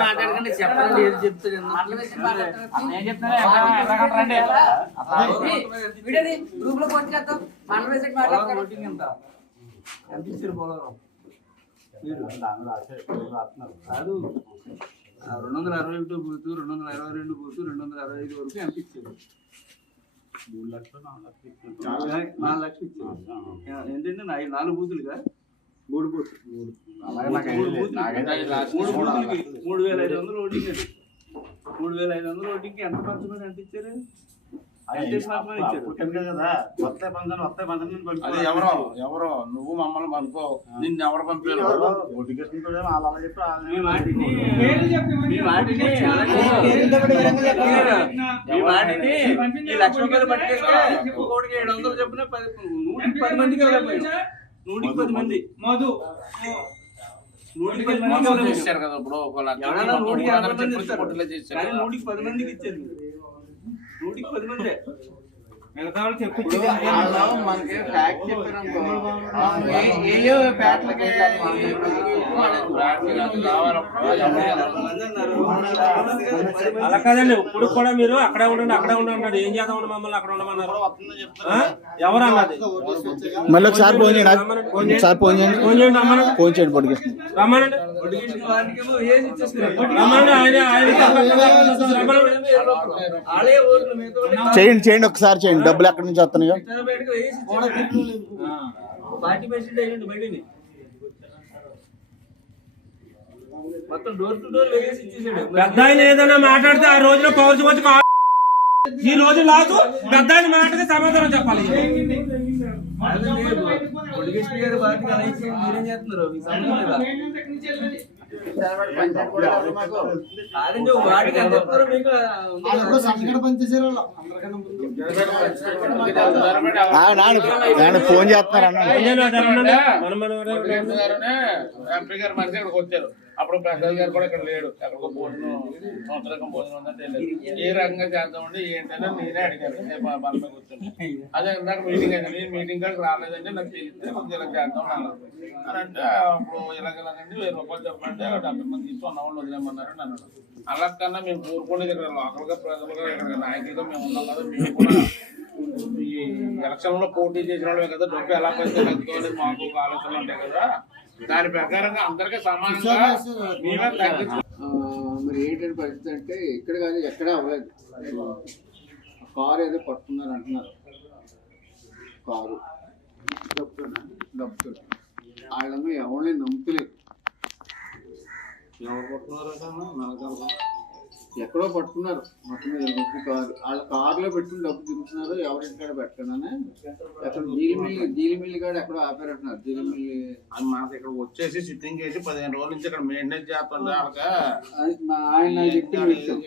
మాట్లాడకండి చెప్పండి ఏది. నేను చెప్తాను గ్రూప్లో చేద్దాం మండల మాట్లాడతారు కాదు. రెండు వందల అరవై ఒకటో బూతు రెండు వందల అరవై రెండు బూతు రెండు వందల అరవై ఐదు వరకు ఎంత ఇచ్చారు? మూడు లక్షలు నాలుగు లక్షలు ఇచ్చారు. నాలుగు లక్షలు ఇచ్చారు. ఏంటంటే నా- నాలుగు బూతులుగా మూడు బూతులు. మూడు మూడు బూతులు. మూడు బూతులకి మూడు వేల ఐదు వందలు ఓటింగ్ అది మూడు వేల ఐదు వందలు ఓటింగ్కి ఎంత ఎంత పంచమని ఇచ్చారు? అది ఎవరో ఎవరో నువ్వు మమ్మల్ని పంపో నిన్ను ఎవరు పంపారు లక్ష రూపాయలు పట్టుకెళ్తే ఒక్కోడికి ఏడు వందలు చెప్పిన పది నూటికి పది మందికి నూటికి పది మంది మధు నూటికి పది మందికి మోసం వెళ్ళిపోయాం. చేశారు కదా ఇప్పుడు ఒక లక్ష ఎవరైనా నూటికి పది మందికి ఇచ్చారు. నూటికి పది మంది మనకి ఫ్యాక్ట్ చెప్పారనుకో ఏయో అలా కాదండి ఇప్పుడు కూడా మీరు అక్కడే ఉండండి అక్కడే ఉండండి అన్నాడు. ఏం చేద్దాం మమ్మల్ని అక్కడ ఉండమన్నారు? ఎవరు అన్నది? మళ్ళీ ఒకసారి ఫోన్ చేయండి. ఫోన్ చేయండి. ఫోన్ చేయండి రమ్మని ఫోన్ చేయండి పొడికి రమ్మనండి. చేయండి చేయండి ఒకసారి చేయండి. డబ్బులు ఎక్కడి నుంచి వస్తున్నాయో? పెద్ద ఆయన ఏదైనా మాట్లాడితే ఆ రోజున పౌరుషం వచ్చి మా ఈ రోజు లాసు పెద్ద ఆయన సమాధానం చెప్పాలి. మీరేం చేస్తున్నారు? మీకు సంబంధం లేదా ఎంత చెప్తారో మీకు ఆయన ఆయన ఫోన్ చేస్తున్నారు ఎంపీ గారు మనిషి ఇక్కడికి వచ్చారు అప్పుడు ప్రసాద్ గారు కూడా ఇక్కడ లేడు ఎక్కడికో భోజనం సంవత్సరం భోజనం ఉందంటే తెలియదు ఏ రకంగా చేద్దామండి ఏంటంటే నేనే అడిగాను బలమే మా కూర్చొని అదే ఇందాక మీటింగ్ అయింది నేను మీటింగ్ కాడికి రాలేదంటే నాకు తెలిస్తే కొంచెం ఇలా చేద్దాం అన్నారు అని అంటే అప్పుడు ఇలాగలాగండి వెయ్యి రూపాయలు చెప్పంటే డెబ్బై మంది తీసుకున్న వాళ్ళు వదిలేమన్నారు అన్నాడు అలా కన్నా మేము కోరుకునేది ఇక్కడ లోకల్గా ప్రజలుగా ఇక్కడ నాయకులుగా మేము ఉన్నాం. కదా మేము కూడా ఈ ఎలక్షన్లో పోటీ చేసిన వాళ్ళే కదా డబ్బు ఎలా పెడితే తగ్గుతుంది మాకు ఒక ఆలోచనలు ఉంటాయి కదా దాని ప్రకారంగా అందరికీ సమానంగా మేమే తగ్గించు మరి ఏంటంటే పరిస్థితి అంటే ఇక్కడ కానీ ఎక్కడా అవ్వలేదు. కారు ఏదో పట్టుకున్నారు అంటున్నారు. కారు. డబ్బుతో. వాళ్ళేమో ఎవరిని నమ్ముతలేదు. ఎవరు కొట్టుకున్నారో నాకు ఎక్కడో పట్టుకున్నారు. మొత్తం మీద డబ్బు కారు వాళ్ళ కారులో పెట్టుకుని డబ్బు తిరుగుతున్నారు ఎవరింటికాడ పెట్టకనే ఎక్కడ జీలిమిల్లి జీలిమిల్లి కాడ ఎక్కడో ఆపారంటున్నారు జీలిమిల్లి అది మనకి ఇక్కడ వచ్చేసి సిట్టింగ్ చేసి పదిహేను రోజుల నుంచి ఇక్కడ మెయింటైన్ చేస్తుండే వాళ్ళకి? ఆయన విషయం